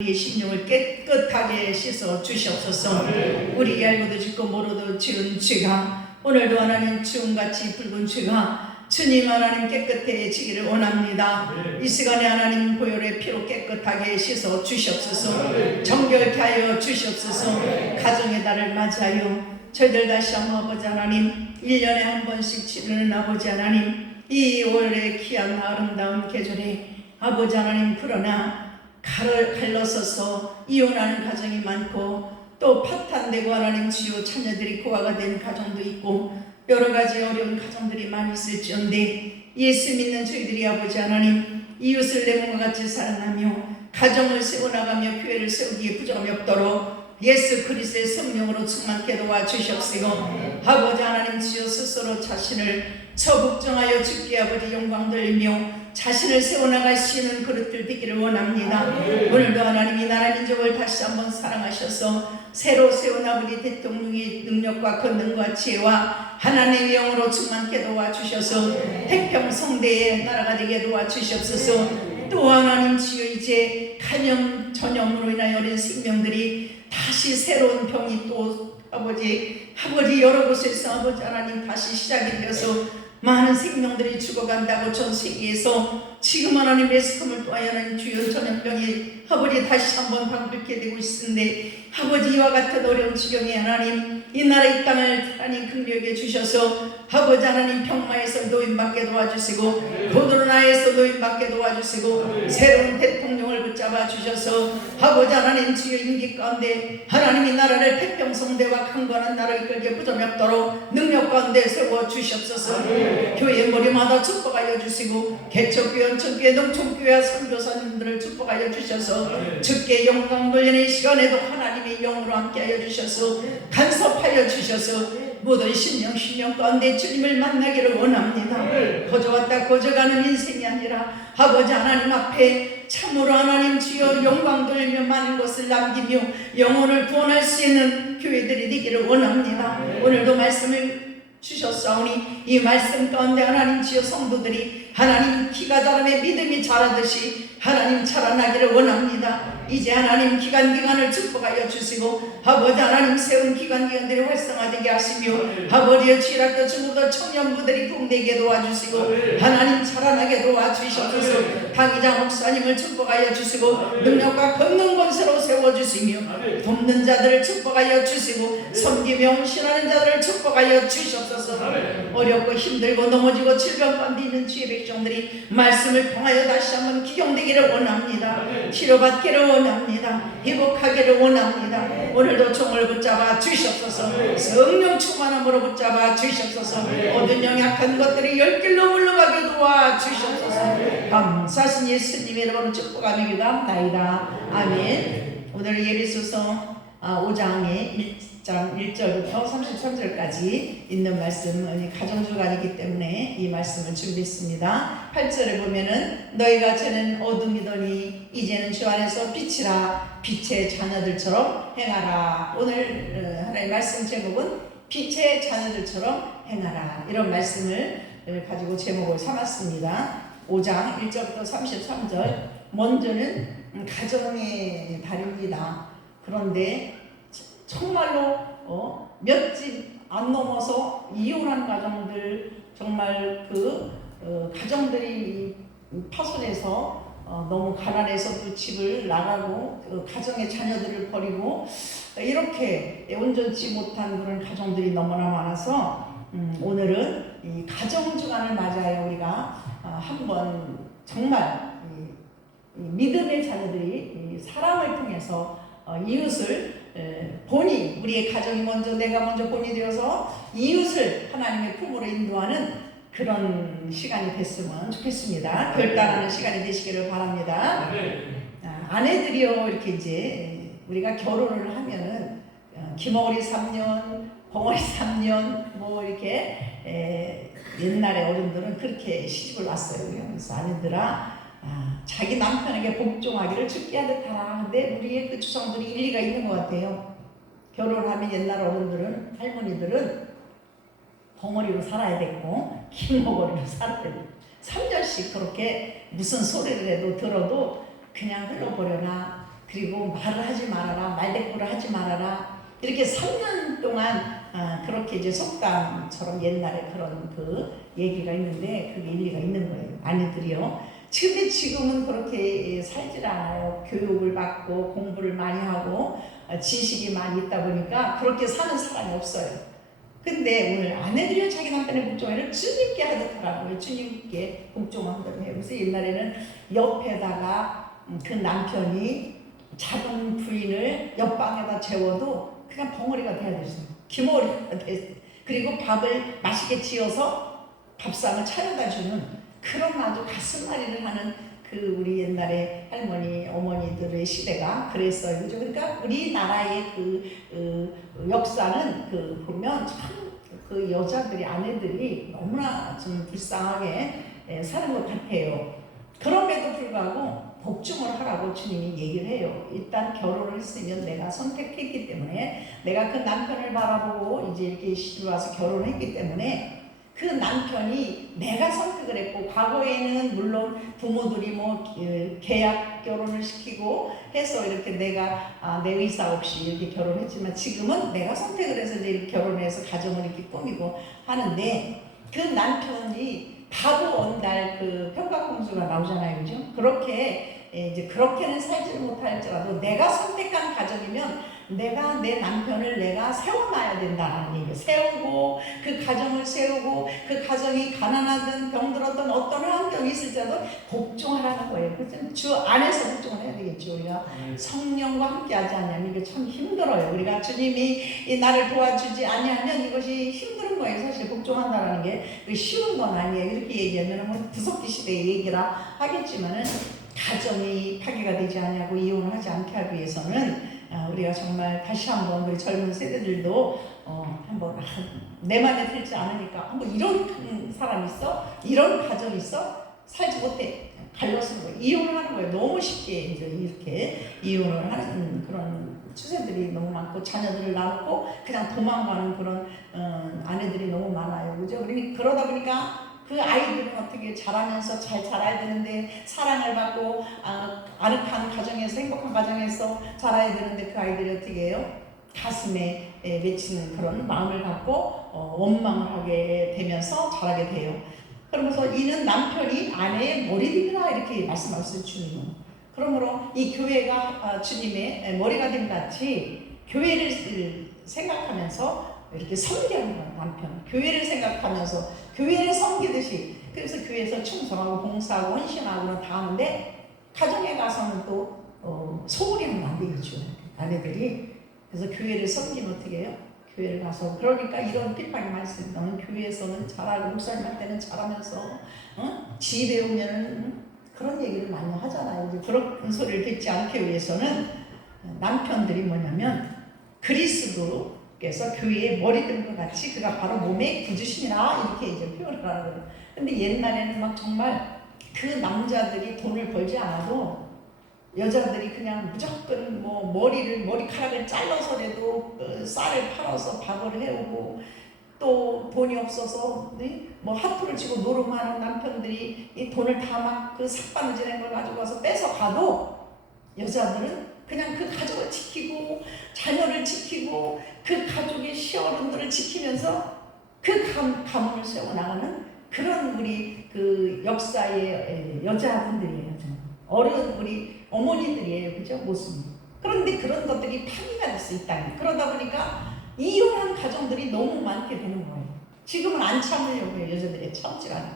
우리의 심령을 깨끗하게 씻어 주시옵소서. 우리 알고도 짓고 모르도 지은 죄가 오늘도 하나님 지금같이 붉은 죄가 주님 하나님 깨끗해지기를 원합니다. 이 시간에 하나님 보혈의 피로 깨끗하게 씻어 주시옵소서. 정결케 하여 주시옵소서. 가정의 달을 맞이하여 저희들 다시 한번 아버지 하나님 1년에 한 번씩 치르는 아버지 하나님 이 올해 귀한 아름다운 계절에 아버지 하나님 그러나 갈라서서 이혼하는 가정이 많고 또 파탄되고 하나님 주여 자녀들이 고아가 된 가정도 있고 여러 가지 어려운 가정들이 많이 있을지언데 예수 믿는 저희들이 아버지 하나님 이웃을 내 몸과 같이 사랑하며 가정을 세워나가며 교회를 세우기에 부족함이 없도록 예수 그리스도의 성령으로 충만케 도와주시옵시고 아버지 하나님 주여 스스로 자신을 처복종하여 주께 아버지 영광 돌리며 자신을 세워나갈 수 있는 그릇들 되기를 원합니다. 오늘도 하나님이 나라 민족을 다시 한번 사랑하셔서 새로 세운 아버지 대통령의 능력과 권능과 지혜와 하나님의 영으로 충만케 도와주셔서 태평성대의 나라가 되게 도와주시옵소서. 또 하나님 주여 이제 간염 전염으로 인하여 어린 생명들이 다시 새로운 병이 또 아버지 여러 곳에서 아버지 하나님 다시 시작이 되어서 많은 생명들이 죽어간다고 전 세계에서 지금 하나님 매스컴을 또하여는 주요 전염병이 아버지 다시 한번 방불케 되고 있는데 아버지 이와 같은 어려운 지경에 하나님 이 나라 이 땅을 하나님 긍휼하게 주셔서 아버지 하나님 평마에서 노인받게 도와주시고 고도로나에서 노인받게 도와주시고 새로운 대통령을 붙잡아 주셔서 아버지 하나님 주여 임기 가운데 하나님 이 나라를 태평성대와 강건한 나라를 이끌게 부담이 없도록 능력 가운데 세워 주시옵소서. 교회 머리마다 축복하여 주시고 개척교회, 원천교회, 농촌교회와 선교사님들을 축복하여 주셔서 주께 영광 돌리는 시간에도 하나님의 영으로 함께하여 주셔서 간섭하여 주셔서 모든 신령 가운데 주님을 만나기를 원합니다. 거저왔다 거저가는 인생이 아니라 아버지 하나님 앞에 참으로 하나님 주여 영광 돌리며 많은 것을 남기며 영혼을 구원할 수 있는 교회들이 되기를 원합니다. 오늘도 말씀을 주셨사오니 이 말씀 가운데 하나님 주여 성도들이 하나님 키가 자라매 믿음이 자라듯이 하나님 자라나기를 원합니다. 이제 하나님 기간을 축복하여 주시고 아버지 하나님 세운 기간들이 활성화되게 하시며 아버지의 취락도 중국도 청년부들이 붕대게 도와주시고 하나님 자라나게 도와주시옵소서. 당의자 목사님을 축복하여 주시고 능력과 권능 권세로 세워주시며 돕는 자들을 축복하여 주시고 섬기며 헌신하는 자들을 축복하여 주시옵소서. 어렵고 힘들고 넘어지고 질병 가운데 있는 주의 백성들이 말씀을 통하여 다시 한번 기경되기를 원합니다. 치료받기를 원합니다. 회복하기를 원합니다. 오늘도 종을 붙잡아 주시옵소서. 성령 충만함으로 붙잡아 주시옵소서. 모든 연약한 것들이 열길로 물러가게 도와 주시옵소서. 감사하신 예수님의 이름으로 축복하며 기도합나이다. 아멘. 오늘 예리서서 5장의 1절부터 33절까지 있는 말씀은 가정주간이기 때문에 이 말씀을 준비했습니다. 8절에 보면은 너희가 전엔 어둠이더니 이제는 주 안에서 빛이라 빛의 자녀들처럼 행하라. 오늘 하나님의 말씀 제목은 빛의 자녀들처럼 행하라. 이런 말씀을 가지고 제목을 삼았습니다. 5장 1절부터 33절. 먼저는 가정의 달입니다. 그런데 정말로 몇 집 안 넘어서 이혼한 가정들 정말 가정들이 파손해서 너무 가난해서 그 집을 나가고 가정의 자녀들을 버리고 이렇게 온전치 못한 그런 가정들이 너무나 많아서 오늘은 이 가정주간을 맞아요. 우리가 한번 정말 이 믿음의 자녀들이 사랑을 통해서 이웃을 본이 우리의 가정이 먼저 내가 먼저 본이 되어서 이웃을 하나님의 품으로 인도하는 그런 시간이 됐으면 좋겠습니다. 결단하는 시간이 되시기를 바랍니다. 아내들이요 이렇게 이제 우리가 결혼을 하면은 기머리 3년, 봉어리 3년 뭐 이렇게 옛날에 어른들은 그렇게 시집을 왔어요. 그래서 아내들아 자기 남편에게 복종하기를 죽게 하듯 하라. 근데 우리의 그 주성들이 일리가 있는 것 같아요. 결혼하면 옛날 어른들은 할머니들은 벙어리로 살아야 됐고 긴머거리로 살아야 되고 3년씩 그렇게 무슨 소리를 해도 들어도 그냥 흘러버려나 그리고 말을 하지 말아라, 말대꾸를 하지 말아라. 이렇게 3년 동안 그렇게 이제 속담처럼 옛날에 그런 그 얘기가 있는데 그게 일리가 있는 거예요. 아내들이요. 근데 지금은 그렇게 살질 않아요. 교육을 받고 공부를 많이 하고 지식이 많이 있다 보니까 그렇게 사는 사람이 없어요. 근데 오늘 아내들이 자기 남편의 복종회를 주님께 하듯하라고요. 주님께 복종한다고 해요. 그래서 옛날에는 옆에다가 그 남편이 작은 부인을 옆방에다 재워도 그냥 벙어리가 돼야 됐어요. 기머리가 됐어요. 그리고 밥을 맛있게 지어서 밥상을 차려다 주는 그런 아주 가슴앓이를 하는 그 우리 옛날에 할머니, 어머니들의 시대가 그랬어요. 그죠? 그러니까 우리나라의 그 역사는 그 보면 참 그 여자들이, 아내들이 너무나 좀 불쌍하게 사는 것 같아요. 그럼에도 불구하고 복종을 하라고 주님이 얘기를 해요. 일단 결혼을 했으면 내가 선택했기 때문에, 내가 그 남편을 바라보고 이제 이렇게 시집을 와서 결혼을 했기 때문에 그 남편이 내가 선택을 했고, 과거에는 물론 부모들이 뭐 계약 결혼을 시키고 해서 이렇게 내가 내 의사 없이 이렇게 결혼했지만 지금은 내가 선택을 해서 이제 결혼해서 가정을 이렇게 꾸미고 하는데, 그 남편이 바보 언달 그 평가공주가 나오잖아요, 그죠? 그렇게 이제 그렇게는 살지를 못할지라도 내가 선택한 가정이면 내가 내 남편을 내가 세워놔야 된다는 얘기예요. 세우고 그 가정을 세우고 그 가정이 가난하든 병들었든 어떤 환경이 있을지라도 복종하라는 거예요. 그래서 주 안에서 복종을 해야 되겠죠. 우리가 성령과 함께하지 않으면 이게 참 힘들어요. 우리가 주님이 나를 도와주지 아니하면 이것이 힘든 거예요. 사실 복종한다는 게 쉬운 건 아니에요. 이렇게 얘기하면 뭐 구석기 시대의 얘기라 하겠지만은 가정이 파괴가 되지 않냐고 이혼을 하지 않게 하기 위해서는 우리가 정말 다시 한번 우리 젊은 세대들도 한번 내 맘에 들지 않으니까 한번 이런 사람 있어? 이런 가정 있어? 살지 못해. 갈라서는 거예요. 이혼을 하는 거예요. 너무 쉽게 이제 이렇게 이혼을 하는 그런 추세들이 너무 많고, 자녀들을 낳고 그냥 도망가는 그런 아내들이 너무 많아요. 그죠? 그러다 보니까 그 아이들은 어떻게 자라면서 잘 자라야 되는데, 사랑을 받고 아늑한 가정에서, 행복한 가정에서 자라야 되는데 그 아이들이 어떻게 해요? 가슴에 맺히는 그런 마음을 갖고 원망을 하게 되면서 자라게 돼요. 그러면서 이는 남편이 아내의 머리이라 이렇게 말씀하셨어요, 주님은. 그러므로 이 교회가 주님의 머리가 된 같이 교회를 생각하면서 이렇게 섬기는 거예요. 남편 교회를 생각하면서 교회를 섬기듯이. 그래서 교회에서 충성하고 봉사하고 헌신하고는 다 하는데, 가정에 가서는 또 소홀히 하면 안 되겠죠, 아내들이. 그래서 교회를 섬기면 어떻게 해요? 교회를 가서. 그러니까 이런 핍박이 많이 있습니다. 교회에서는 잘하고 목사님한테는 잘하면서 집에 오면은 그런 얘기를 많이 하잖아요. 이제 그런 소리를 듣지 않기 위해서는 남편들이 뭐냐면 그리스도께서 교회에 머리 든 것 같이 그가 바로 몸의 구주시니라 이렇게 이제 표현을 하는 거예요. 근데 옛날에는 막 정말 그 남자들이 돈을 벌지 않아도 여자들이 그냥 무조건 뭐 머리카락을 잘라서라도 쌀을 팔아서 밥을 해오고, 또 돈이 없어서 뭐 하프를 치고 노름하는 남편들이 이 돈을 다 막 그 삭바느질 한 걸 가지고 와서 뺏어 가도 여자들은 그냥 그 가족을 지키고 자녀를 지키고 그 가족의 시어른들을 지키면서 그 가문을 세워나가는 그런 우리 그 역사의 여자분들이에요. 어른 우리 어머니들이에요. 그죠? 모습이. 그런데 그런 것들이 파괴가 될 수 있다니. 그러다 보니까 이혼한 가정들이 너무 많게 되는 거예요. 지금은 안 참으려고 해요. 여자들이 참지 않아요.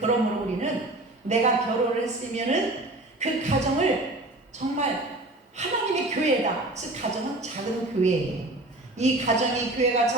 그러므로 우리는 내가 결혼을 했으면은 그 가정을 정말 하나님의 교회다. 즉 가정은 작은 교회예요. 이 가정의 교회가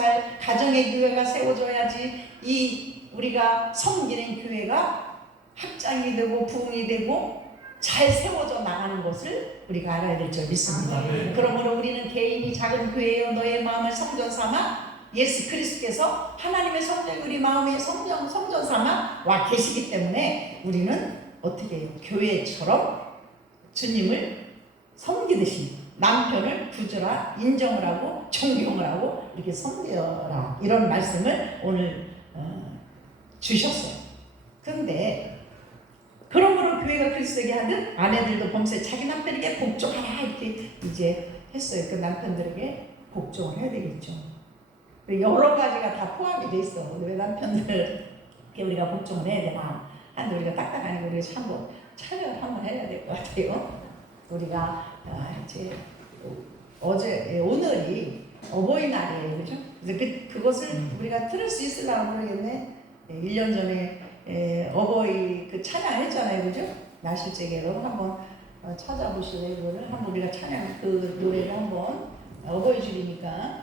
세워져야지 이 우리가 섬기는 교회가 확장이 되고 부흥이 되고 잘 세워져 나가는 것을 우리가 알아야 될 줄 믿습니다. 그러므로 우리는 개인이 작은 교회여 너의 마음을 성전 삼아, 예수 그리스도께서 하나님의 성전이 우리 마음의 성전 삼아 와 계시기 때문에 우리는 어떻게 해요? 교회처럼 주님을 섬기듯이 남편을 구주라 인정을 하고 존경을 하고 이렇게 섬겨라, 이런 말씀을 오늘 주셨어요. 그런데 그러므로 교회가 그리스도에게 하듯 아내들도 범사에 자기 남편에게 복종하라 이렇게 이제 했어요. 그 남편들에게 복종을 해야 되겠죠. 여러 가지가 다 포함이 돼 있어. 왜 남편들에게 우리가 복종을 해야 되나? 한데 우리가 딱딱하니까 우리가 한번 촬영을 한번 해야 될 것 같아요. 우리가 이제 오늘이 어버이날이에요, 그죠? 그래서 그것을 그것을 우리가 들을 수 있을까 모르겠네. 1년 전에 어버이 그 찬양했잖아요, 그죠? 나실제게로 한번 찾아보실래요? 이거를 한번 우리가 찬양 그 노래를 한번 어버이 줄이니까.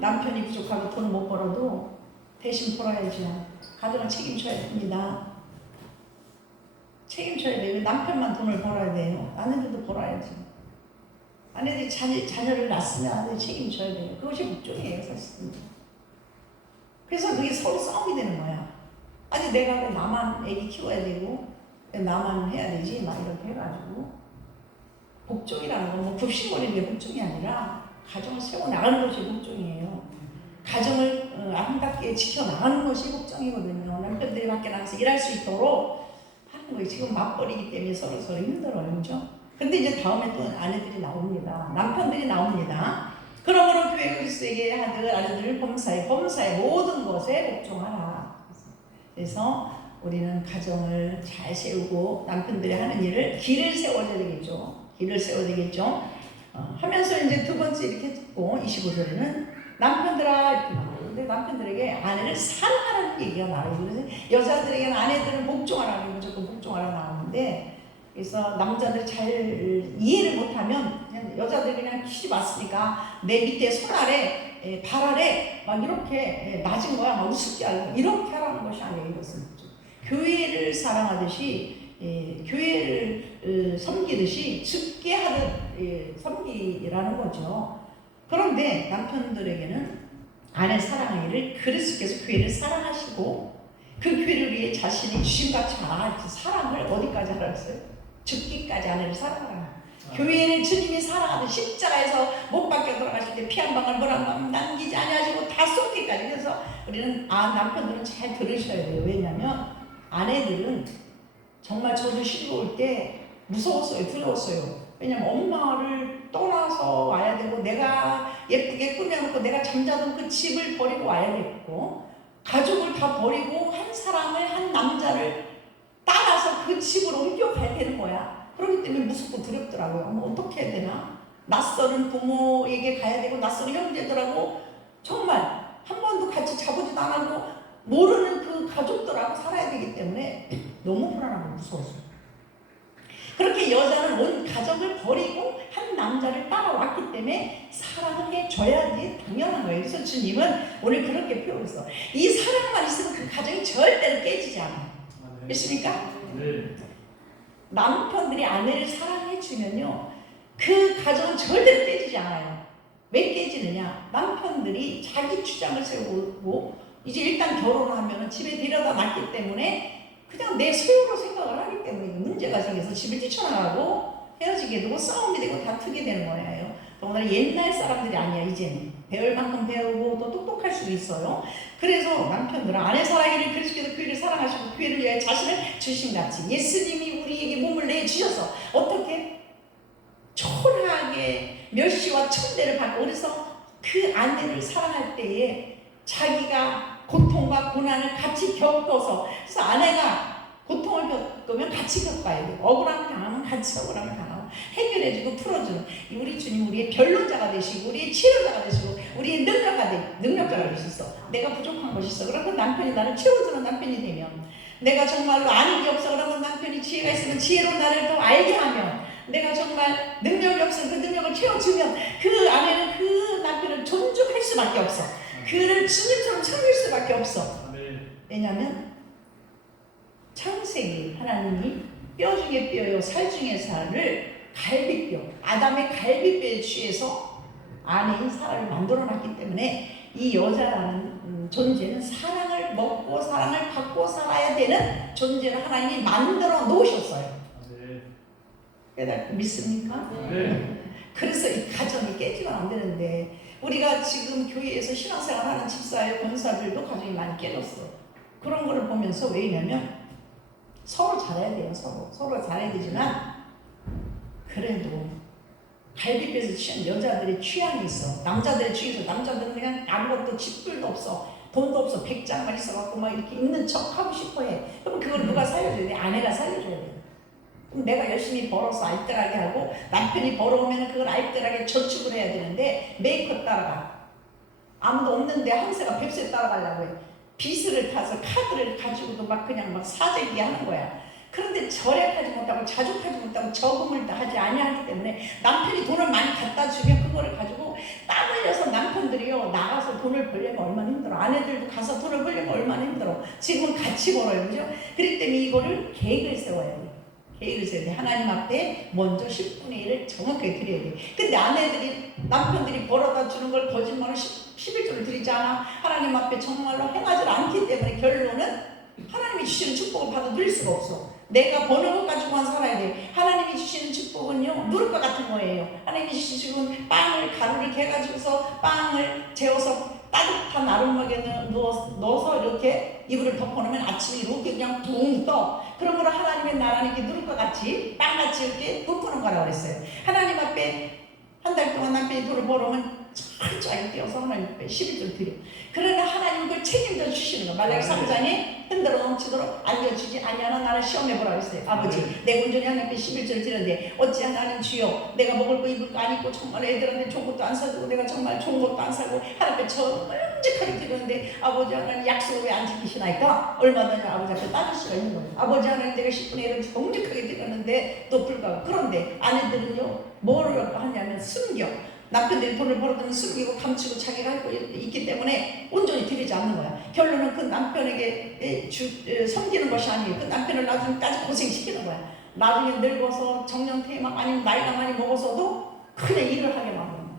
남편이 부족하고 돈을 못 벌어도 대신 벌어야죠. 가정을 책임져야 됩니다. 책임져야 돼요. 남편만 돈을 벌어야 돼요. 아내들도 벌어야지. 아내들이 자녀를 낳았으면 아내들이 책임져야 돼요. 그것이 목적이에요, 사실은. 그래서 그게 서로 싸움이 되는 거야. 아니 내가 왜 나만 애기 키워야 되고 왜 나만 해야 되지? 막 이렇게 해가지고 복종이라는 건 뭐 급식거리는 게 복종이 아니라 가정을 세워나가는 것이 복종이에요. 가정을 아름답게 지켜나가는 것이 복종이거든요. 남편들이 밖에 나가서 일할 수 있도록 하는 거예요. 지금 맞벌이기 때문에 서로 힘들어요. 그죠? 근데 이제 다음에 또 아내들이 나옵니다. 남편들이 나옵니다. 그러므로 교회 그리스도에게 하듯 아내들을 범사의 모든 것에 복종하라. 그래서 우리는 가정을 잘 세우고 남편들이 하는 일을 길을 세워야 되겠죠. 길을 세워야 되겠죠. 하면서 이제 두 번째 이렇게 듣고 25절에는 남편들아 이렇게 나와요. 근데 남편들에게 아내를 사랑하라는 얘기가 나와요. 그래서 여자들에게는 아내들을 복종하라는 무조건 복종하라 나오는데 그래서 남자들 잘 이해를 못하면 그냥 여자들이 그냥 퀴즈 왔으니까 내 밑에 손 아래 발 아래 막 이렇게 낮은 거야. 막 우습게 하고 이렇게 하라는 것이 아니에요. 이것은 교회를 사랑하듯이 교회를 섬기듯이 죽게 하듯 섬기라는 거죠. 그런데 남편들에게는 아내 사랑하기를 그리스도께서 교회를 사랑하시고 그 교회를 위해 자신이 주심같이 그 사랑을 어디까지 하라 했어요? 죽기까지 아내를 사랑하라. 교회는 주님이 사랑하듯 십자가에서 못 박혀 돌아가실 때 피 한 방울 물 한 방울 남기지 아니하시고 다 쏟기까지. 그래서 우리는 남편들은 잘 들으셔야 돼요. 왜냐하면 아내들은 정말 저도 시집 올 때 무서웠어요. 두려웠어요. 왜냐면 엄마를 떠나서 와야 되고 내가 예쁘게 꾸며놓고 내가 잠자던 그 집을 버리고 와야 되고 가족을 다 버리고 한 사람을 한 남자를 따라서 그 집으로 옮겨가야 되는 거야. 그렇기 때문에 무섭고 두렵더라고요. 뭐 어떻게 해야 되나? 낯설은 부모에게 가야 되고 낯설은 형제들하고 정말 한 번도 같이 자보지도 안 하고 모르는 그 가족들하고 살아야 되기 때문에 너무 불안하고 무서웠어요. 그렇게 여자는 온 가족을 버리고 한 남자를 따라왔기 때문에 사랑을 해줘야지 당연한 거예요. 그래서 주님은 오늘 그렇게 표현했어. 이 사랑만 있으면 그 가정이 절대로 깨지지 않아요. 믿습니까? 네. 남편들이 아내를 사랑해주면요 그 가정은 절대로 깨지지 않아요. 왜 깨지느냐? 남편들이 자기 주장을 세우고 이제 일단 결혼을 하면 집에 데려다 놨기 때문에 그냥 내 소유로 생각을 하기 때문에 문제가 생겨서 집을 뛰쳐나가고 헤어지게 되고 싸움이 되고 다투게 되는 거예요. 더구나 옛날 사람들이 아니야. 이제는 배울 만큼 배우고 또 똑똑할 수도 있어요. 그래서 남편들은 아내 사랑하기를 그리스도께서 교회를 사랑하시고 교회를 위해 자신을 주신같이 예수님이 우리에게 몸을 내주셔서 어떻게 초라하게 멸시와 천대를 받고 그래서 그 아내를 사랑할 때에 자기가 고통과 고난을 같이 겪어서 그래서 아내가 고통을 겪으면 같이 겪어야 돼요. 억울함을 당하면 같이 억울함을 당하고 해결해주고 풀어주는 우리 주님 우리의 변론자가 되시고 우리의 치료자가 되시고 우리의 능력자가 되셨어. 내가 부족한 것이 있어. 그러면 남편이 나를 채워주는 남편이 되면 내가 정말로 아는 게 없어. 그러면 남편이 지혜가 있으면 지혜로 나를 더 알게 하면 내가 정말 능력이 없으면 그 능력을 채워주면 그 아내는 그 남편을 존중할 수밖에 없어. 그를 주님처럼 섬길 수밖에 없어. 왜냐하면 창세기 하나님이 뼈 중에 뼈요 살 중에 살을 갈비뼈 아담의 갈비뼈에 취해서 아내인 사람을 만들어놨기 때문에 이 여자라는 존재는 사랑을 먹고 사랑을 받고 살아야 되는 존재를 하나님이 만들어 놓으셨어요. 깨닫고 믿습니까? 네. 그래서 이 가정이 깨지면 안 되는데 우리가 지금 교회에서 신앙생활하는 집사의 권사들도 가정이 많이 깨졌어. 그런 거를 보면서 왜냐면 서로 잘해야 돼요. 서로 잘해야 되지만 그래도 갈비뼈에서 취한 여자들의 취향이 있어. 남자들의 취향이 있어. 남자들은 그냥 아무것도 집불도 없어. 돈도 없어. 100장만 있어갖고 막 이렇게 있는 척 하고 싶어 해. 그럼 그걸 누가 살려줘야 돼? 아내가 살려줘야 돼. 그럼 내가 열심히 벌어서 알뜰하게 하고 남편이 벌어오면 그걸 알뜰하게 저축을 해야 되는데 메이커 따라가. 아무도 없는데 한세가 뱁새 따라가려고 해. 빚을 타서 카드를 가지고도 막 그냥 막 사재기 하는 거야. 그런데 절약하지 못하고 자족하지 못하고 저금을 하지 아니하기 때문에 남편이 돈을 많이 갖다 주면 그거를 가지고 땀 흘려서 남편들이요 나가서 돈을 벌려면 얼마나 힘들어. 아내들도 가서 돈을 벌려면 얼마나 힘들어. 지금은 같이 벌어요. 그죠? 그렇기 때문에 이거를 계획을 세워야 돼. 계획을 세워야 돼. 하나님 앞에 먼저 10분의 1을 정확하게 드려야 돼. 근데 아내들이 남편들이 벌어다 주는 걸 거짓말로 11조를 드리지 않아. 하나님 앞에 정말로 행하지 않기 때문에 결론은 하나님이 주시는 축복을 받아 누릴 수가 없어. 내가 버는 것 가지고만 살아야 돼. 하나님이 주시는 축복은요 누를 것 같은 거예요. 하나님이 주시는 빵을 가루를 개가지고서 빵을 재워서 따뜻한 아름하게 넣어서 이렇게 이불을 덮어놓으면 아침에 이렇게 그냥 붕 떠. 그런 거를 하나님의 나라는 이렇게 누를 것 같이 빵같이 이렇게 부푸는 거라고 그랬어요. 하나님 앞에 한 달 동안 남편이 돈을 벌어오면 철저하게 뛰어서 하나님 앞에 11조를 드려. 그러나 하나님은 그걸 책임져 주시는 거. 말라기 3장에 흔들어 넘치도록 안겨주지 아니하나 나를 시험해보라 그랬어요. 아버지 내가 온전히 하나님 앞에 11조를 드렸는데 어찌 하나님 주여 내가 먹을 거 입을 거 안 입고 정말 애들한테 좋은 것도 안 사주고 내가 정말 좋은 것도 안 사고 하나님 앞에 정직하게 드렸는데 아버지 하나님 약속을 왜 안 지키시나이까? 얼마든지 아버지 앞에 따질 수가 있는 거예요. 아버지 하나님 내가 10분의 1을 정직하게 드렸는데 또 불가하고. 그런데 아내들은요 뭐를 하냐면 숨겨. 남편들이 돈을 벌어들면 숨기고 감추고 자기가 하고 있기 때문에 온전히 드리지 않는 거야. 결론은 그 남편에게 섬기는 것이 아니에요. 그 남편을 나중에까지 고생시키는 거야. 나중에 늙어서 정년퇴임하고 아니면 나이가 많이 먹어서도 그냥 일을 하게 만드는 거야.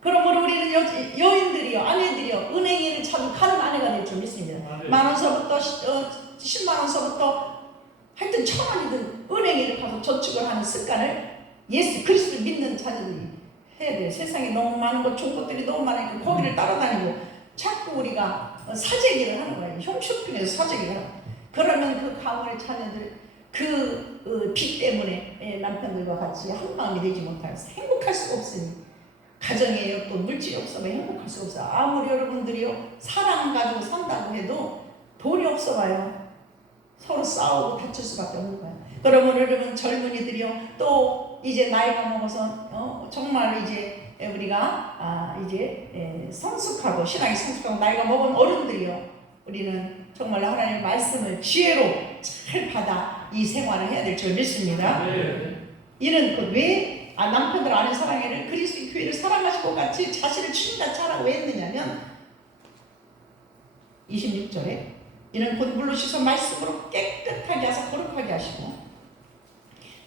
그러므로 우리는 여인들이요, 아내들이요, 은행 일을 자주 가는 아내가 될 줄 믿습니다. 만원서부터 10만원서부터 하여튼 1,000원이든 은행 일을 가서 저축을 하는 습관을 예수 그리스도를 믿는 자녀들이 해야 돼요. 세상에 너무 많은 것, 좋은 것들이 너무 많으니까 거기를 따라다니고 자꾸 우리가 사재기를 하는 거예요. 홈쇼핑에서 사재기를 하는 거예요. 그러면 그 가문의 자녀들 그 빚 때문에 남편들과 같이 한 마음이 되지 못하여 행복할 수가 없으니 가정에요 또 물질이 없어서 행복할 수가 없어요. 아무리 여러분들이요 사랑 가지고 산다고 해도 돈이 없어봐요. 서로 싸우고 다칠 수밖에 없는 거예요. 그러면 여러분 젊은이들이요 또 이제 나이가 먹어서 정말 이제 우리가 이제 성숙하고 신앙이 성숙하고 나이가 먹은 어른들이요 우리는 정말 하나님의 말씀을 지혜로 잘 받아 이 생활을 해야 될 줄 믿습니다. 이는 왜 남편들 아내 사랑해를 그리스도의 교회를 사랑하시고 같이 자신을 주님같이 하라고 왜 했느냐면 26절에 이는 곧 물로 씻어 말씀으로 깨끗하게 하사 거룩하게 하시고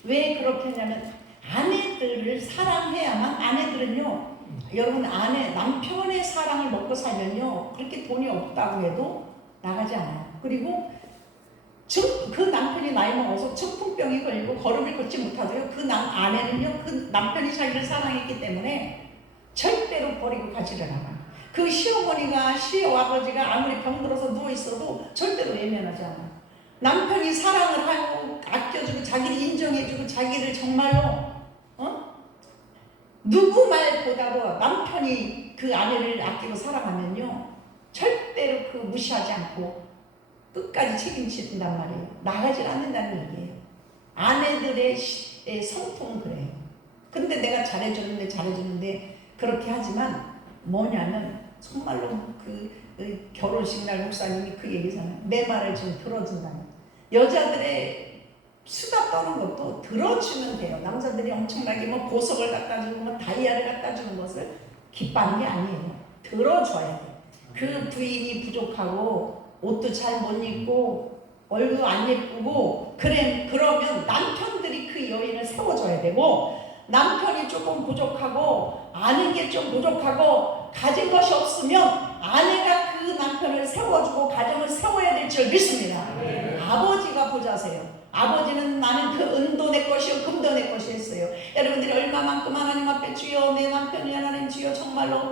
왜 그렇게 했냐면 아내들을 사랑해야만 아내들은요 여러분 남편의 사랑을 먹고 살면요 그렇게 돈이 없다고 해도 나가지 않아요. 그리고 그 남편이 나이 먹어서 중풍병이 걸리고 걸음을 걷지 못하도요 그 아내는요 그 남편이 자기를 사랑했기 때문에 절대로 버리고 가지를 않아요. 그 시어머니가 시어아버지가 아무리 병들어서 누워있어도 절대로 외면하지 않아요. 남편이 사랑을 하고 아껴주고 자기를 인정해주고 자기를 정말로 누구 말보다도 남편이 그 아내를 아끼고 사랑하면요 절대로 그 무시하지 않고 끝까지 책임진단 말이에요. 나가질 않는다는 얘기예요. 아내들의 성품은 그래요. 근데 내가 잘해주는데 그렇게 하지만 뭐냐면 정말로 그 결혼식 날 목사님이 그 얘기잖아요. 내 말을 좀 들어준다는. 여자들의 수다 떠는 것도 들어주면 돼요. 남자들이 엄청나게 뭐 보석을 갖다 주고 뭐 다이아를 갖다 주는 것을 기뻐하는 게 아니에요. 들어줘야 돼. 그 부인이 부족하고 옷도 잘 못 입고 얼굴도 안 예쁘고 그러면 남편들이 그 여인을 세워줘야 되고 남편이 조금 부족하고 아는 게 좀 부족하고 가진 것이 없으면 아내가 그 남편을 세워주고 가정을 세워야 될 줄 믿습니다. 아버지가 보자세요. 아버지는 나는 그 은도 내 것이요 금도 내 것이 했어요. 여러분들이 얼마만큼 하나님 앞에 주여 내 남편이 하나님 주여 정말로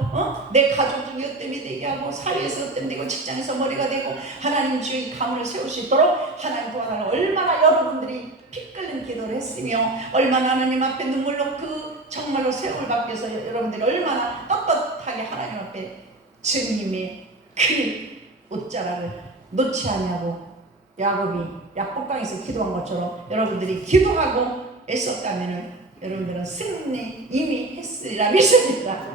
내 가족 중에 옅됨이 되게 하고 사회에서 옅됨 되고 직장에서 머리가 되고 하나님 주의 이 가문을 세울 수 있도록 하나님 도와달라. 얼마나 여러분들이 피 끓는 기도를 했으며 얼마나 하나님 앞에 눈물로 그 정말로 세월 받기 위해서 여러분들이 얼마나 떳떳하게 하나님 앞에 주님의 그 옷자락을 놓지 않냐고 야곱이 약복강에서 기도한 것처럼 여러분들이 기도하고 애썼다면 여러분들은 승리 이미 했으리라 믿습니다.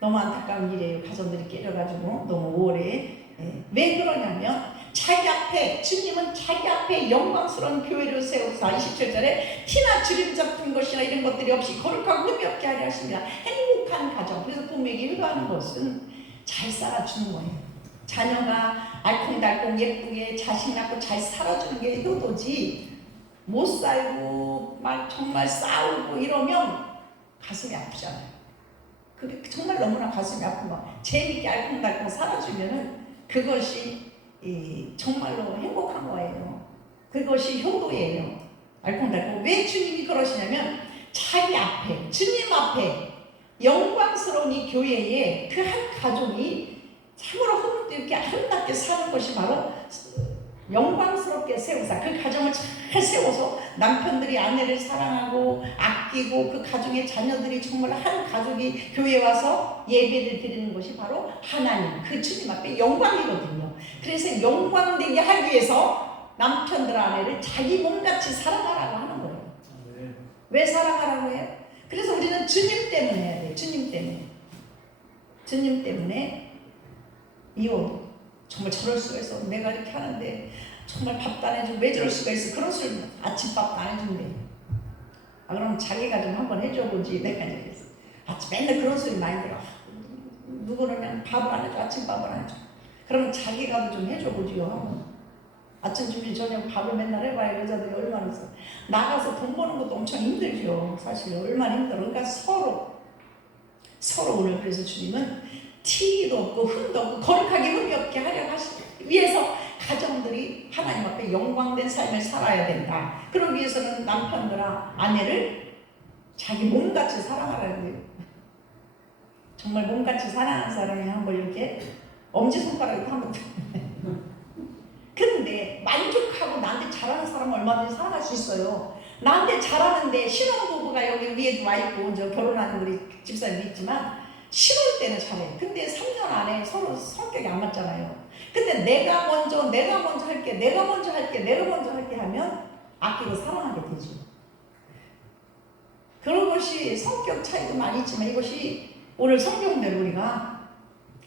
너무 안타까운 일이에요. 가정들이 깨져가지고 너무 오래. 왜 그러냐면 자기 앞에 주님은 자기 앞에 영광스러운 교회를 세우사 27절에 티나 주름 잡힌 것이나 이런 것들이 없이 거룩하고 흠이 없게 하려 하십니다. 행복한 가정. 그래서 부모에게 효도하는 것은 잘 살아주는 거예요. 자녀가 알콩달콩 예쁘게 자식 낳고 잘 살아주는 게 효도지 못 살고 막 정말 싸우고 이러면 가슴이 아프잖아요. 그게 정말 너무나 가슴이 아픈 거. 재밌게 알콩달콩 살아주면은 그것이 정말로 행복한 거예요. 그것이 효도예요. 알콩달콩. 왜 주님이 그러시냐면 자기 앞에 주님 앞에 영광스러운 이 교회에 그 한 가족이 참으로 이렇게 아름답게 사는 것이 바로 영광스럽게 세우사 그 가정을 잘 세워서 남편들이 아내를 사랑하고 아끼고 그 가정의 자녀들이 정말 한 가족이 교회에 와서 예배를 드리는 것이 바로 하나님 그 주님 앞에 영광이거든요. 그래서 영광되게 하기 위해서 남편들 아내를 자기 몸같이 사랑하라고 하는 거예요. 왜 사랑하라고 해요? 그래서 우리는 주님 때문에 해야 돼요. 주님 때문에 이혼 정말 저럴 수가 있어. 내가 이렇게 하는데 정말 밥도 안 해주고 왜 저럴 수가 있어. 그런 소리 아침밥도 안 해준대. 그럼 자기가 좀 한번 해줘보지. 내가 그래서 맨날 그런 소리 많이 들어. 누구는 그냥 밥을 안 해줘. 아침밥을 안 해줘. 그럼 자기가 좀 해줘보지요. 아침 준비 저녁 밥을 맨날 해봐야 여자들이 얼마나 있어. 나가서 돈 버는 것도 엄청 힘들죠. 사실 얼마나 힘들어. 그러니까 서로 오늘 그래서 주님은 티도 없고 흠도 없고 거룩하게 흠이 없게 하려고 위해서 가정들이 하나님 앞에 영광된 삶을 살아야 된다. 그러기 위해서는 남편들아 아내를 자기 몸같이 사랑하라는 거예요. 정말 몸같이 사랑하는 사람이 한번 이렇게 엄지손가락으로 한번 근데 만족하고 나한테 잘하는 사람은 얼마든지 사랑할 수 있어요. 나한테 잘하는데 신혼부부가 여기 위에도 와있고 저 결혼하는 우리 집사님도 있지만 신혼 때는 잘해. 근데 3년 안에 서로 성격이 안 맞잖아요. 근데 내가 먼저 할게 하면 아끼고 사랑하게 되죠. 그런 것이 성격 차이도 많이 있지만 이것이 오늘 성경대로 우리가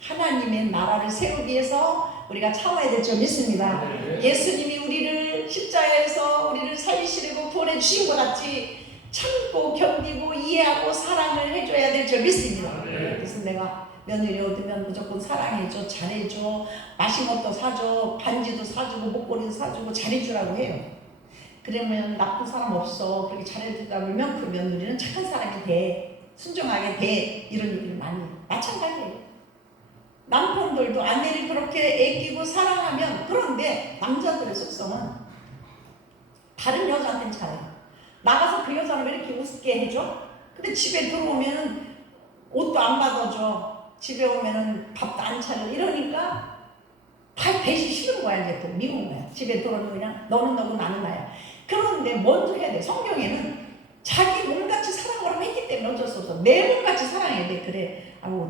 하나님의 나라를 세우기 위해서 우리가 참아야 될 줄 믿습니다. 예수님이 우리를 십자가에서 우리를 살리시려고 보내주신 것 같이 참고 견디고 이해하고 사랑을 해줘야 될 줄 믿습니다. 그래서 내가 며느리 얻으면 무조건 사랑해줘, 잘해줘, 맛있는 것도 사줘, 반지도 사주고 목걸이도 사주고 잘해주라고 해요. 그러면 나쁜 사람 없어. 그렇게 잘해주다 보면 그 며느리는 착한 사람이 돼, 순종하게 돼. 이런 얘기를 많이 해요. 마찬가지예요. 남편들도 아내를 그렇게 애끼고 사랑하면, 그런데 남자들의 속성은 다른 여자한테는 잘해요. 나가서 그 여자는 왜 이렇게 우습게 해줘? 근데 집에 들어오면 옷도 안 받아줘. 집에 오면은 밥도 안 차려. 이러니까 다 배시 싫은 거야. 이제 또 미운 거야. 집에 들어오면 그냥 너는 너고 나는 나야. 그런데 먼저 해야 돼. 성경에는 자기 몸같이 사랑하라고 했기 때문에 어쩔 수 없어. 내 몸같이 사랑해야 돼. 그래.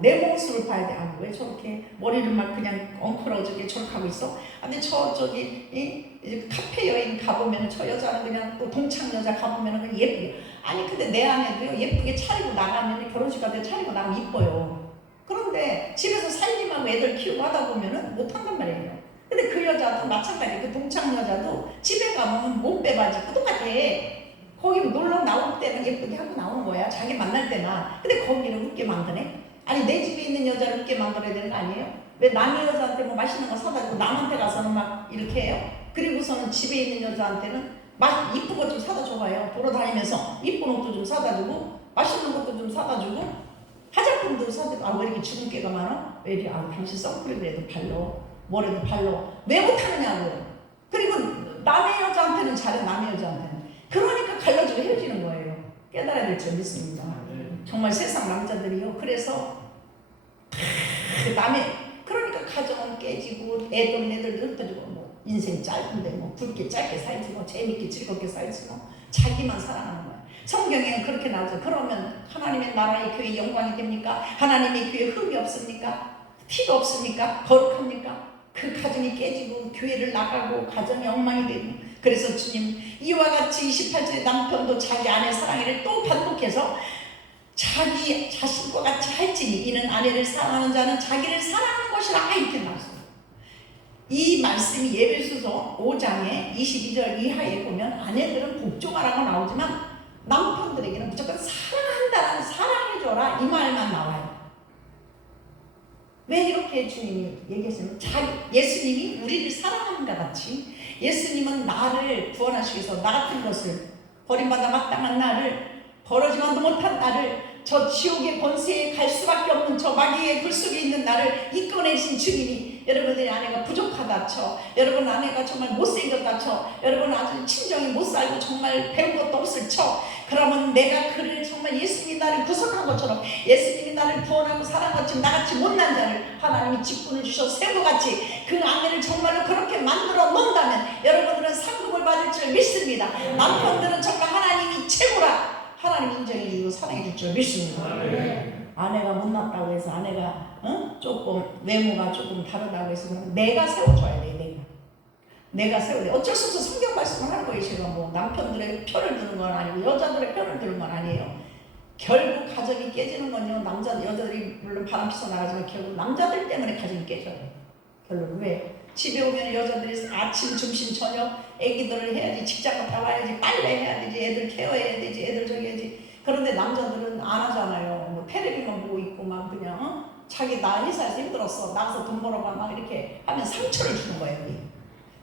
내 모습을 봐야 돼. 왜 저렇게 머리를 막 그냥 엉클어지게 저렇게 하고 있어? 근데 저기 카페 여행 가보면 저 여자는 그냥 또 동창 여자 가보면 그냥 예쁘게. 아니 근데 내 아내도요 예쁘게 차리고 나가면 결혼식 갈 때 차리고 나가면 이뻐요. 그런데 집에서 살림하고 애들 키우고 하다 보면은 못한단 말이에요. 근데 그 여자도 마찬가지예요. 그 동창 여자도 집에 가면 몸빼 바지 똑같아. 거기 놀러 나올 때는 예쁘게 하고 나오는 거야. 자기 만날 때만. 근데 거기는 웃게 만드네. 아니 내 집에 있는 여자를 웃게 만들어야 되는 거 아니에요? 왜 남의 여자한테 뭐 맛있는 거 사다 주고 남한테 가서는 막 이렇게 해요? 그리고서는 집에 있는 여자한테는 막 이쁜 것 좀 사다 줘봐요. 돌아다니면서 이쁜 옷도 좀 사다 주고 맛있는 것도 좀 사다 주고 화장품도 사다 주고. 왜 이렇게 주근깨가 많아? 왜 이렇게 당신 선크림에도 발로 뭐래도 발로 왜 못하느냐고. 그리고 남의 여자한테는 잘해. 남의 여자한테는 그러니까 갈라지고 헤어지는 거예요. 깨달아야 될 줄 믿습니다. 정말 세상 남자들이요. 그래서 그러니까 가정은 깨지고 애들도 흩어지고 뭐 인생 짧은데 뭐 굵게 짧게 살지 뭐 재밌게 즐겁게 살지 뭐 자기만 사랑하는 거야. 성경에는 그렇게 나오죠. 그러면 하나님의 나라의 교회 영광이 됩니까? 하나님의 교회 흠이 없습니까? 티가 없습니까? 거룩합니까? 그 가정이 깨지고 교회를 나가고 가정이 엉망이 되고. 그래서 주님 이와 같이 28절에 남편도 자기 아내 사랑해를 또 반복해서 자기 자신과 같이 할지니 이는 아내를 사랑하는 자는 자기를 사랑하는 것이라 이렇게 나왔어요. 이 말씀이 예배소서 5장에 22절 이하에 보면 아내들은 복종하라고 나오지만 남편들에게는 무조건 사랑한다는 사랑해줘라 이 말만 나와요. 왜 이렇게 주님이 얘기했으면 예수님이 우리를 사랑하는 것 같이 예수님은 나를 구원하시기 위해서 나 같은 것을 버림받아 마땅한 나를 벌어지만도 못한 나를 저 지옥의 권세에 갈 수밖에 없는 저 마귀의 굴 속에 있는 나를 이끌어내신 주님이 여러분들의 아내가 부족하다 쳐, 여러분 아내가 정말 못생겼다 쳐, 여러분 아주 친정이 못살고 정말 배운 것도 없을 쳐, 그러면 내가 그를 정말 예수님이 나를 구속한 것처럼 예수님이 나를 구원하고 사랑한 것처럼 나같이 못난 자를 하나님이 직분을 주셔서 세우같이 그 아내를 정말로 그렇게 만들어 놓는다면 여러분들은 상급을 받을 줄 믿습니다. 남편들은 정말 하나님이 최고라 하나님 인정해 주고 사랑해 줄 줄 믿습니다. 아내가 못났다고 해서 아내가 조금 외모가 조금 다르다고 해서 내가 세워줘야 돼. 내가 세워야 돼. 어쩔 수 없어 성경 말씀을 하는 거예요. 제가 뭐 남편들의 편을 드는 건 아니고 여자들의 편을 드는 건 아니에요. 결국 가정이 깨지는 건요. 여자들이 물론 바람 피서 나가지만 결국 남자들 때문에 가정이 깨져요. 결론은 왜? 집에 오면 여자들이 아침, 점심, 저녁 애기들을 해야지, 직장 갔다 와야지, 빨래 해야 되지, 애들 케어해야 되지, 애들 저기 해야지. 그런데 남자들은 안 하잖아요. 뭐 텔레비만 보고 있고 막 그냥 자기 나 회사에서 힘들었어, 나가서 돈 벌어봐 막 이렇게 하면 상처를 주는 거예요.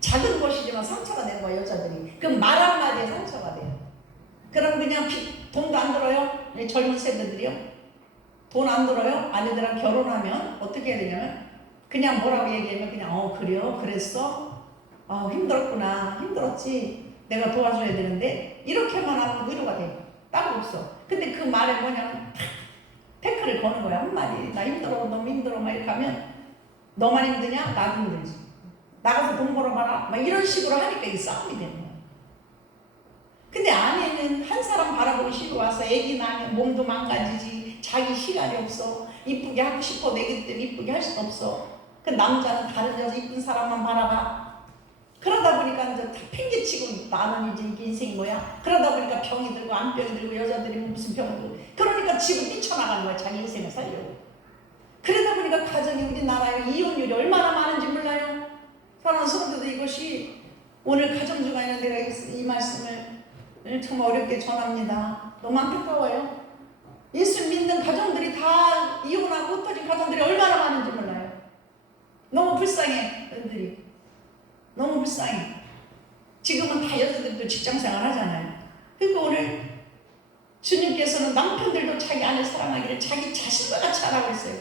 작은 것이지만 상처가 되는 거예요, 여자들이. 그럼 말 한마디에 상처가 돼요. 그럼 그냥 돈도 안 들어요? 젊은 세대들이요. 돈 안 들어요? 아내들랑 결혼하면 어떻게 해야 되냐면 그냥 뭐라고 얘기하면 그냥 그래요? 그랬어? 힘들었구나. 힘들었지. 내가 도와줘야 되는데 이렇게만 하면 위로가 돼요. 따로 없어. 근데 그 말에 뭐냐면 태클을 거는 거야. 한마디. 나 힘들어. 너무 힘들어. 막 이렇게 하면 너만 힘드냐? 나도 힘들지. 나가서 돈 벌어봐라. 막 이런 식으로 하니까 이 싸움이 되는 거야. 근데 아내는 한 사람 바라보기 싫어 와서 애기 낳으면 몸도 망가지지. 자기 시간이 없어. 이쁘게 하고 싶어. 내기 때문에 이쁘게 할 수도 없어. 그 남자는 다른 여자 이쁜 사람만 바라봐. 그러다 보니까 이제 다 팽개치고 나는 이제 이게 인생이 뭐야? 그러다 보니까 병이 들고 암병이 들고 여자들이 무슨 병이 들고 그러니까 집을 뛰쳐나가는 거야. 자기 인생을 살려고. 그러다 보니까 가정이 우리나라에 이혼율이 얼마나 많은지 몰라요? 사랑하는 성도들, 이것이 오늘 가정주간에 내가 이 말씀을 정말 어렵게 전합니다. 너무 안타까워요. 예수 믿는 가정들이 다 이혼하고 흩어진 가정들이 얼마나 많은지 몰라요. 너무 불쌍해. 여자들이 너무 불쌍해. 지금은 다 여자들도 직장생활 하잖아요. 그러니까 오늘 주님께서는 남편들도 자기 아내 사랑하기를 자기 자신과 같이 하라고 했어요.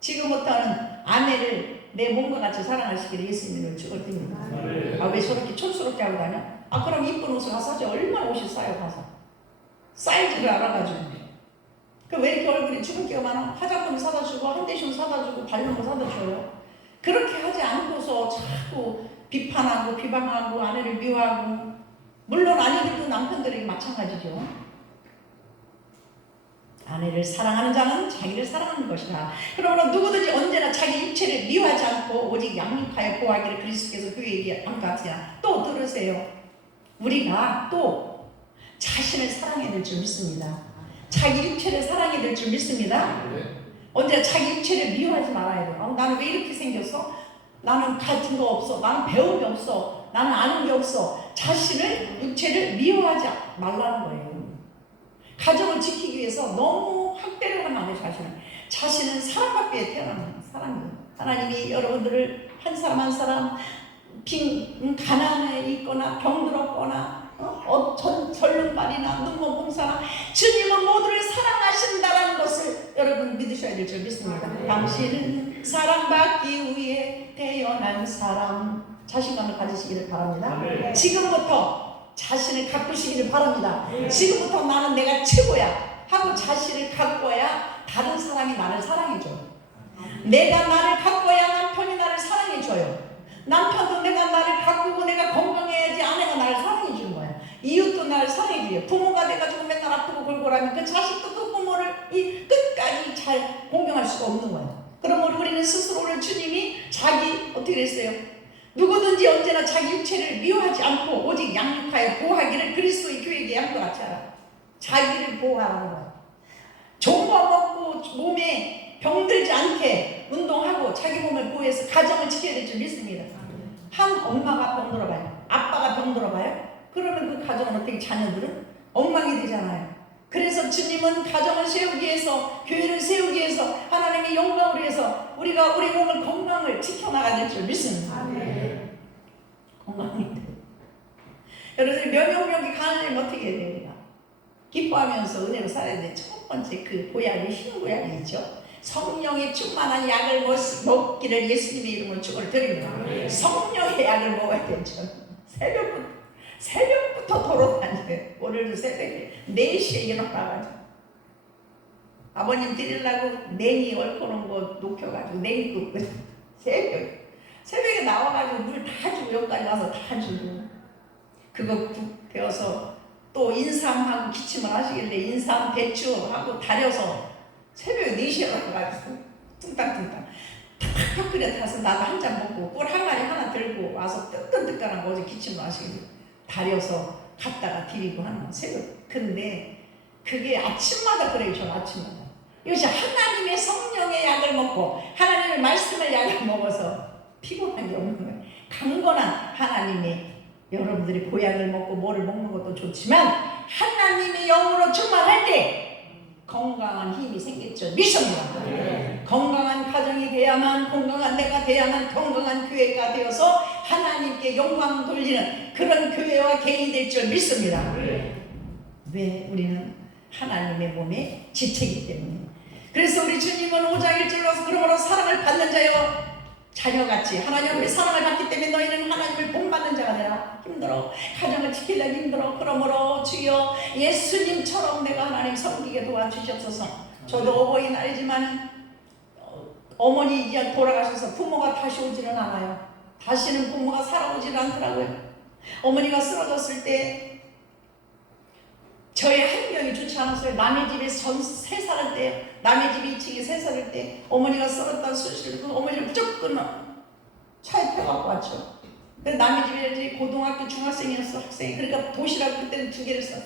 지금부터는 아내를 내 몸과 같이 사랑하시기를 예수님을 축원드립니다. 왜 저렇게 촌스럽게 하고 다녀? 그럼 이쁜 옷을 가서 사죠. 얼마나 옷이 싸요 가서. 사이즈를 알아가지고. 왜 이렇게 얼굴이 주근깨가 많아? 화장품 사다 주고 한대숑 사다 주고 바르는 사다 줘요. 그렇게 하지 않고서 자꾸 비판하고 비방하고 아내를 미워하고. 물론 아내들도 남편들에게 마찬가지죠. 아내를 사랑하는 자는 자기를 사랑하는 것이다. 그러므로 누구든지 언제나 자기 육체를 미워하지 않고 오직 양육하여 보호하기를 그리스도께서 교회에게 한 것 같으냐. 또 들으세요. 우리가 또 자신을 사랑해야 될 줄 믿습니다. 자기 육체를 사랑해야 될 줄 믿습니다. 언제나 자기 육체를 미워하지 말아야 돼요. 나는 왜 이렇게 생겼어? 나는 가진 거 없어. 나는 배움이 없어. 나는 아는 게 없어. 자신을, 육체를 미워하지 말라는 거예요. 가정을 지키기 위해서 너무 학대를 하면 안 돼요. 자신은 사랑받기 위해 태어난 사람이에요. 하나님이 여러분들을 한 사람 한 사람 가난에 있거나 병들었거나 절름발이나 눈먼 봉사나 주님은 모두를 사랑하신다라는 것을 여러분 믿으셔야 될 줄 믿습니다. 당신은 사랑받기 위해 태어난 사람. 자신감을 가지시기를 바랍니다. 지금부터 자신을 가꾸시기를 바랍니다. 지금부터 나는 내가 최고야 하고 자신을 가꿔야 다른 사람이 나를 사랑해줘요. 내가 나를 가꿔야 남편이 나를 사랑해줘요. 남편도 내가 나를 가꾸고 내가 건강해야지 아내가 나를 사랑해주는 거야. 이웃도 나를 사랑해줘요. 부모가 돼가지고 맨날 아프고 골골하면 그 자식도 그 부모를 끝까지 잘 공경할 수가 없는 거야. 그러므로 우리는 스스로 오늘 주님이 자기 어떻게 했어요? 누구든지 언제나 자기 육체를 미워하지 않고 오직 양육하여 보호하기를 그리스도의 교회에게 한 것 같이 하라. 자기를 보호하라는 거야. 좋은 거 먹고 몸에 병들지 않게 운동하고 자기 몸을 보호해서 가정을 지켜야 될 줄 믿습니다. 한 엄마가 병들어봐요. 아빠가 병들어봐요. 그러면 그 가정은 어떻게 자녀들은 엉망이 되잖아요. 그래서 주님은 가정을 세우기 위해서 교회를 세우기 위해서 하나님의 영광을 위해서 우리가 우리 몸을 건강을 지켜나가야 될 줄 믿습니다. 건강이 돼. 여러분들 면역력이 강하려면 어떻게 해야 됩니까? 기뻐하면서 은혜로 살아야 돼. 첫 번째 그 보약이 흰 보약이 있죠. 성령의 충만한 약을 먹기를 예수님의 이름으로 축원을 드립니다. 성령의 약을 먹어야 되죠. 새벽부터 돌아다녀요. 오늘도 새벽에 4시에 일어나가지고 아버님 드리려고 냉이 얼큰한 거 녹여가지고 냉이 끓고 새벽에 나와가지고 물 다 주고 여기까지 와서 다 주고 그거 국 배워서 또 인삼하고 기침을 하시길래 인삼 배추하고 달여서 새벽에 4시에 일어나가지고 뚱땅뚱땅 탁탁 끓여 타서 나도 한 잔 먹고 꿀 항아리 하나 들고 와서 뜨끈뜨끈한 거 어제 기침을 하시길래 달여서 갖다가 드리고 하는 거 새벽. 근데 그게 아침마다 그래요. 저 아침마다. 이것이 하나님의 성령의 약을 먹고 하나님의 말씀의 약을 먹어서 피곤한 게 없는 거예요. 강건한 하나님의, 여러분들이 보약을 먹고 뭐를 먹는 것도 좋지만 하나님의 영으로 충만할 때 건강한 힘이 생겼죠. 믿습니다. 네. 건강한 가정이 돼야만, 건강한 내가 돼야만 건강한 교회가 되어서 하나님께 영광 돌리는 그런 교회와 개인이 될 줄 믿습니다. 네. 왜? 우리는 하나님의 몸에 지체이기 때문에. 그래서 우리 주님은 5장 1절로서 그러므로 사랑을 받는 자여 자녀같이 하나님의 사랑을 받기 때문에 너희는 하나님을 본받는 자가 되라. 힘들어, 가정을 지키려니 힘들어. 그러므로 주여 예수님처럼 내가 하나님 섬기게 도와주시옵소서. 저도 어버이날이지만 어머니 이제 돌아가셔서 부모가 다시 오지는 않아요. 다시는 부모가 살아오지는 않더라고요. 어머니가 쓰러졌을 때 저의 환경이 좋지 않았어요. 남의 집에서 세 살일 때, 남의 집이 2층에 세 살일 때 어머니가 쓰러졌다는 소식을 듣고 어머니를 무조건 차에 태워갖고 왔죠. 근데 남의 집에 고등학교 중학생이었어, 학생이. 그러니까 도시락 그때는 2개를 쌌어요.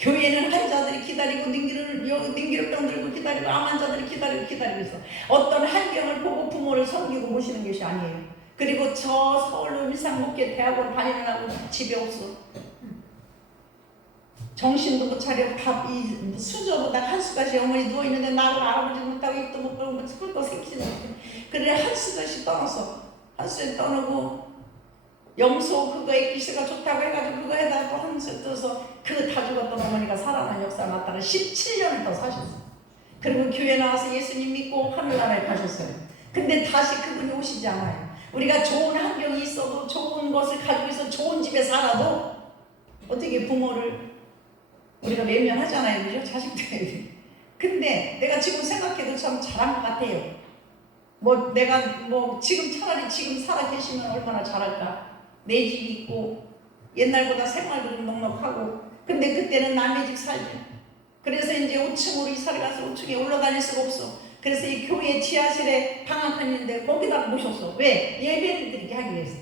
교회는 환자들이 기다리고 능기력병 들고 기다리고 암 환자들이 기다리고 있어. 어떤 환경을 보고 부모를 섬기고 모시는 것이 아니에요. 그리고 저 서울로 일상목회 대학원 다니는 하고 집에 없어. 정신도 못 차려. 이 수저보다 한수가씩 어머니 누워있는데 나를 알아보지 못하고 입도 못 벌고 꿀도 생기지 못해. 그래 한수저씩 떠났어. 한수저씩 떠나고 염소 그거에 기세가 좋다고 해가지고 그거에다 또 한수 떠서 그거 다 죽었던 어머니가 살아난 역사 맞다가 17년을 더 사셨어. 그리고 교회 나와서 예수님 믿고 하늘나라에 가셨어요. 근데 다시 그분이 오시지 않아요. 우리가 좋은 환경이 있어도 좋은 것을 가지고 있어 좋은 집에 살아도 어떻게 부모를 우리가 외면하잖아요, 그죠? 자식들. 근데 내가 지금 생각해도 참 잘한 것 같아요. 내가 지금 차라리 지금 살아 계시면 얼마나 잘할까. 내 집 있고 옛날보다 생활도 좀 넉넉하고. 근데 그때는 남의 집 살죠. 그래서 이제 5층으로 이사를 가서 5층에 올라다닐 수가 없어. 그래서 이 교회 지하실에 방 한 있는데 거기다 모셨어. 왜? 예배를 드리게 하기 위해서.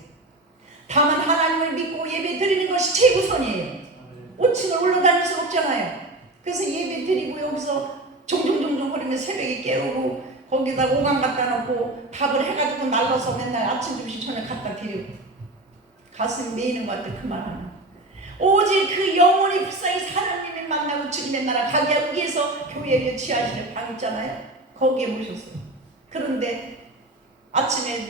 다만 하나님을 믿고 예배 드리는 것이 최우선이에요. 5층을 올라다닐 수 없잖아요. 그래서 예배 드리고 여기서 종종 거리면 새벽에 깨우고 거기다 오감 갖다 놓고 밥을 해가지고 날라서 맨날 아침 점심 저녁 갖다 드리고 가슴이 메이는 것 같아. 그 말하면 오직 그 영원히 불쌍히 하나님을 만나고 주님의 나라 가게 하기 위해서 교회에 지하실에 방 있잖아요. 거기에 모셨어요. 그런데 아침에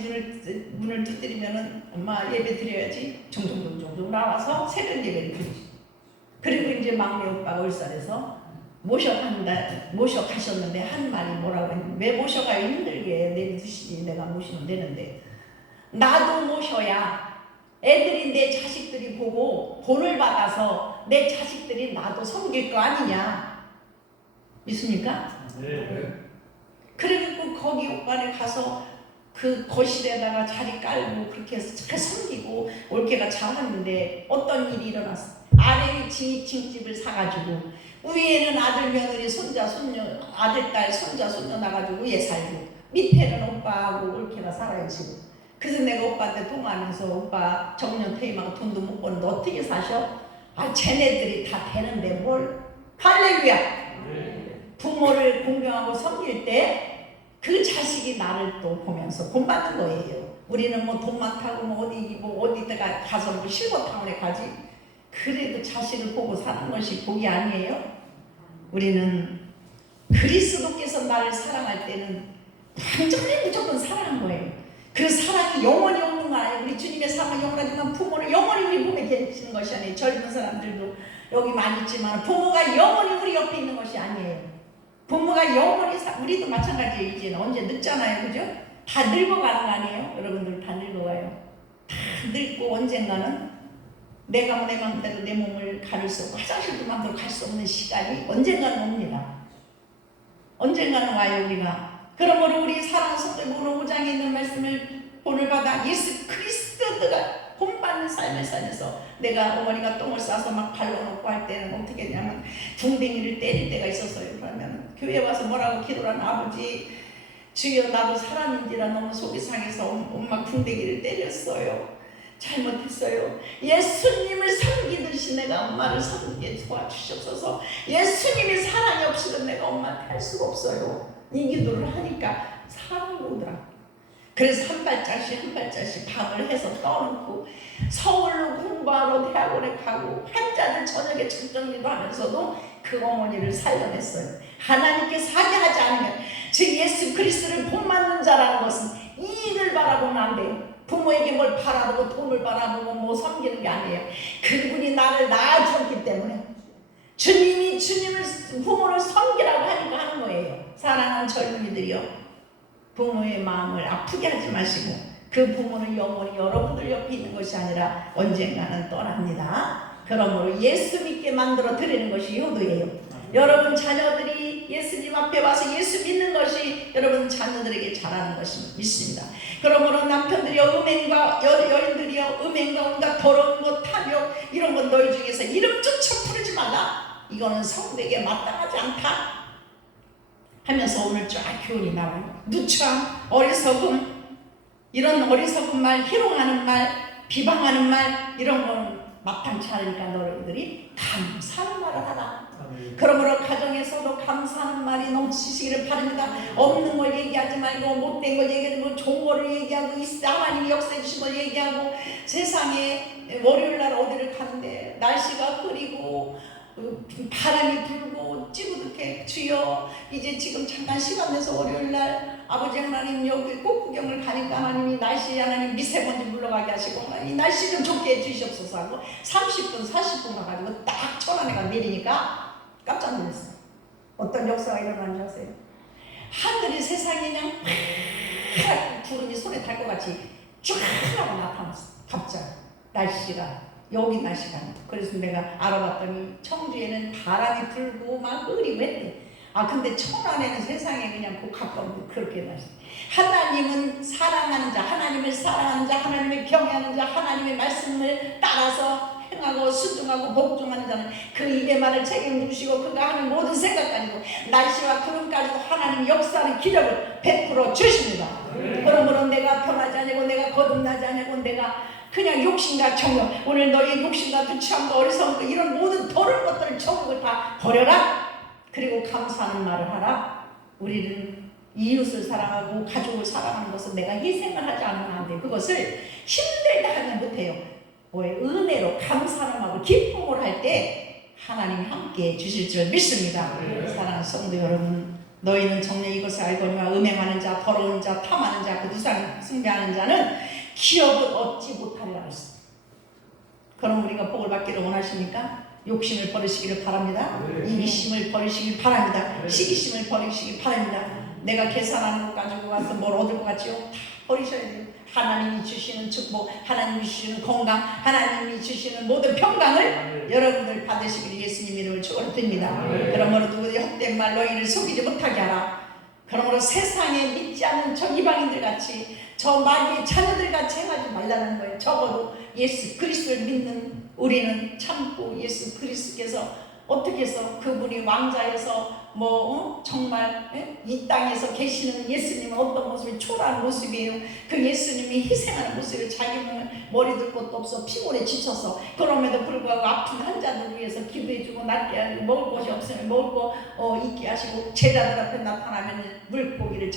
문을 두드리면은 엄마 예배 드려야지 종종 나와서 새벽 예배를 드리죠. 그리고 이제 막내 오빠가 울산에서 모셔가셨는데 한 말이 뭐라고 했는데, 왜 모셔가요? 힘들게 내두시니 내가 모시면 되는데, 나도 모셔야 애들이 내 자식들이 보고 본을 받아서 내 자식들이 나도 섬길 거 아니냐. 믿습니까? 네. 그리고 거기 오빠네 가서 그 거실에다가 자리 깔고 그렇게 해서 잘 섬기고 올케가 잘하는데 어떤 일이 일어났어. 아래 층집을 사가지고 위에는 아들 며느리 손자 손녀 아들 딸 손자 손녀 나가지고 위에 살고 밑에는 오빠하고 올케가 살아요 지금. 그래서 내가 오빠한테 통화하면서 오빠 정년 퇴임하고 돈도 못 버는데 어떻게 사셔? 아 쟤네들이 다 되는데 뭘. 할렐루야. 부모를 공경하고 섬길 때 그 자식이 나를 또 보면서 본받는 거예요. 우리는 돈 많다고 어디다가 가서 실버타운에 가지. 그래도 자식을 보고 사는 것이 복이 아니에요? 우리는 그리스도께서 나를 사랑할 때는 완전히 무조건 사랑한 거예요. 그 사랑이 영원히 없는 거 아니에요. 우리 주님의 사랑은 영원하지만 부모는 영원히 우리 몸에 계시는 것이 아니에요. 젊은 사람들도 여기 많이 있지만 부모가 영원히 우리 옆에 있는 것이 아니에요. 부모가 영원히 우리도 마찬가지예요. 이제 언제 늙잖아요, 그죠? 다 늙어가는 거 아니에요? 여러분들 다 늙어가요. 다 늙고 언젠가는 내가 내 마음대로 내 몸을 가릴 수 없고 화장실도 마음대로 갈 수 없는 시간이 언젠가는 옵니다. 언젠가는 와요 우리가. 그러므로 우리 사랑하는 성도님은 5장에 있는 말씀을 본을 받아 예수 그리스도가 본받는 삶을 살면서 내가 어머니가 똥을 싸서 막 발라놓고 할 때는 어떻게 했냐면 궁뎅이를 때릴 때가 있었어요. 그러면 교회 와서 뭐라고 기도를 하면 아버지 주여 나도 사람인지라 너무 속이 상해서 엄마 궁뎅이를 때렸어요. 잘못했어요. 예수님을 섬기듯이 내가 엄마를 섬기게 도와주셨어서 예수님의 사랑이 없이는 내가 엄마한테 할 수가 없어요. 이 기도를 하니까 사랑이 오더라. 그래서 한 발짝씩 한 발짝씩 밥을 해서 떠놓고 서울로 공부하러 대학원에 가고 환자들 저녁에 책정리도 하면서도 그 어머니를 살려냈어요. 하나님께 사죄하지 않으면 즉 예수 그리스도를 본받는 자라는 것은 이익을 바라보면 안 돼요. 부모에게 뭘 바라보고 돈을 바라보고 뭐 섬기는 게 아니에요. 그분이 나를 낳아주었기 때문에 주님이 부모를 섬기라고 하니까 하는 거예요. 사랑하는 젊은이들이요, 부모의 마음을 아프게 하지 마시고 그 부모는 영원히 여러분들 옆에 있는 것이 아니라 언젠가는 떠납니다. 그러므로 예수 믿게 만들어 드리는 것이 효도예요. 여러분 자녀들이 예수님 앞에 와서 예수 믿는 것이 여러분 자녀들에게 잘하는 것을 믿습니다. 그러므로 남편들이여 음행과 여인들이여 음행과 온갖 더러운 것 탐욕 이런 것 너희 중에서 이름조차 부르지 말라. 이거는 성백에 마땅하지 않다 하면서 오늘 쫙 교훈이 나와요. 누추함, 어리석음, 이런 어리석은 말, 희롱하는 말, 비방하는 말 이런 거는 마땅치 않으니까 너희들이 감사하는 말을 하라. 그러므로 가정에서도 감사하는 말이 넘치시기를 바랍니다. 없는 걸 얘기하지 말고 못된 걸 얘기하지 말고 좋은 거를 얘기하고 하나님이 역사해 주신 걸 얘기하고 세상에 월요일날 어디를 가는데 날씨가 흐리고 바람이 불고 찌부득해 주여 이제 지금 잠깐 시간 내서 월요일날 아버지 하나님 여기 꽃구경을 가니까 하나님이 날씨 하나님 미세먼지 물러가게 하시고 이 날씨 좀 좋게 해주시옵소서 하고 30분 40분 가가지고 딱 천안에가 내리니까 깜짝 놀랐어요. 어떤 역사가 일어나는 줄 아세요? 하늘이 세상에 그냥 구름이 손에 달 것 같이 쫙 하고 나타났어. 갑자기 날씨가 여기 날씨가. 그래서 내가 알아봤더니 청주에는 바람이 불고 막 흐리고 했대. 근데 천안에는 세상에 그냥 그 가까운 그렇게 날씨. 하나님은 사랑하는 자, 하나님을 사랑하는 자, 하나님을 경외하는 자, 하나님의 말씀을 따라서 행하고 순종하고 복종하는 자는 그 입의 말을 책임지시고 그가 하는 모든 생각까지도 날씨와 구름까지도 하나님 역사하는 기력을 베풀어 주십니다. 그러므로 내가 변하지 않고 내가 거듭나지 않고 내가 그냥 욕심과 정욕, 오늘 너희 욕심과 두치함과 어리석음과 이런 모든 더러운 것들을 정욕을 다 버려라. 그리고 감사하는 말을 하라. 우리는 이웃을 사랑하고 가족을 사랑하는 것은 내가 희생을 하지 않으면 안 돼. 그것을 힘들다 하면 못해요. 은혜로 감사하는 마음으로 기쁨으로 할 때 하나님이 함께 주실 줄 믿습니다. 사랑하는 성도 여러분, 너희는 정녕 이것을 알거니와 음행하는 자, 더러운 자, 탐하는 자, 그 두상 숭배하는 자는 기업을 얻지 못하리라 했어. 그럼 우리가 복을 받기를 원하십니까? 욕심을 버리시기를 바랍니다. 이기심을 버리시길 바랍니다. 시기심을 버리시길 바랍니다. 내가 계산하는 것 가지고 와서 뭘 얻을 것 같지요? 다 버리셔야 돼요. 하나님이 주시는 축복, 하나님이 주시는 건강, 하나님이 주시는 모든 평강을 여러분들 받으시기를 예수님 이름을 축원드립니다. 그러므로 누구든지 헛된 말 너희를 속이지 못하게 하라. 그러므로 세상에 믿지 않는 저 이방인들 같이 저 마귀의 자녀들 같이 행하지 말라는 거예요. 적어도 예수 그리스도를 믿는 우리는 참고 예수 그리스도께서 어떻게 해서 그분이 왕자에서 정말 이 땅에서 계시는 예수님은 어떤 모습이 초라한 모습이에요. 그 예수님이 희생하는 모습을 자기 몸에 머리 들 것도 없어 피곤에 지쳐서 그럼에도 불구하고 아픈 환자들 위해서 기도해주고 낫게 하고 먹을 것이 없으면 먹을 거 있게 하시고 제자들 앞에 나타나면 물고기를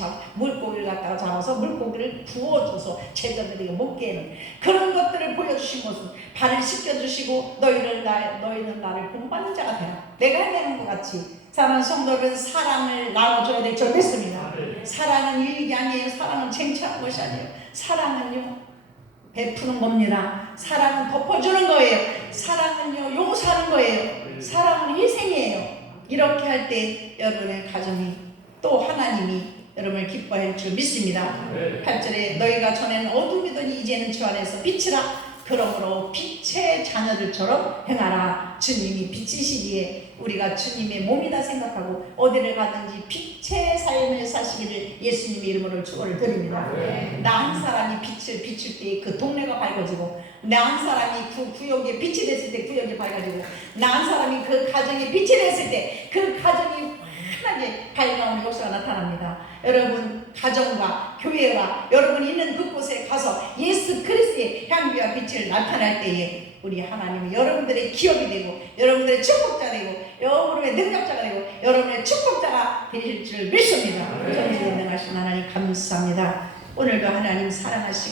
갖다가 잡아서 물고기를 구워줘서 제자들에게 먹게 하는 그런 것들을 보여주신 것은 발을 씻겨주시고 너희는 나를 본받는 자가 되라. 내가 해내는 것 같이 사랑하는 성도는 사랑을 나눠줘야 될 줄 믿습니다. 사랑은 유익이 아니에요. 사랑은 쟁취하는 것이 아니에요. 사랑은요 베푸는 겁니다. 사랑은 덮어주는 거예요. 사랑은요 용서하는 거예요. 사랑은 희생이에요. 이렇게 할 때 여러분의 가정이 또 하나님이 여러분을 기뻐할 줄 믿습니다. 8절에 너희가 전에는 어둠이더니 이제는 주 안에서 빛이라. 그러므로 빛의 자녀들처럼 행하라. 주님이 빛이시기에 우리가 주님의 몸이다 생각하고 어디를 가든지 빛의 삶을 사시기를 예수님의 이름으로 축원을 드립니다. 나 한 사람이 빛을 비출 때 그 동네가 밝아지고 나 한 사람이 그 구역에 빛이 됐을 때 구역이 밝아지고 나 한 사람이 그 가정에 빛이 됐을 때 그 가정이 환하게 밝아오는 역사가 나타납니다. 여러분 가정과 교회와 여러분 있는 그곳에 가서 예수 그리스도의 향기와 빛을 나타날 때에 우리 하나님이 여러분들의 기업이 되고 여러분들의 축복자 되고 여러분의 능력자가 되고 여러분의 축복자가 되실 줄 믿습니다. 전지전능하신 하나님 감사합니다. 오늘도 하나님 사랑하시고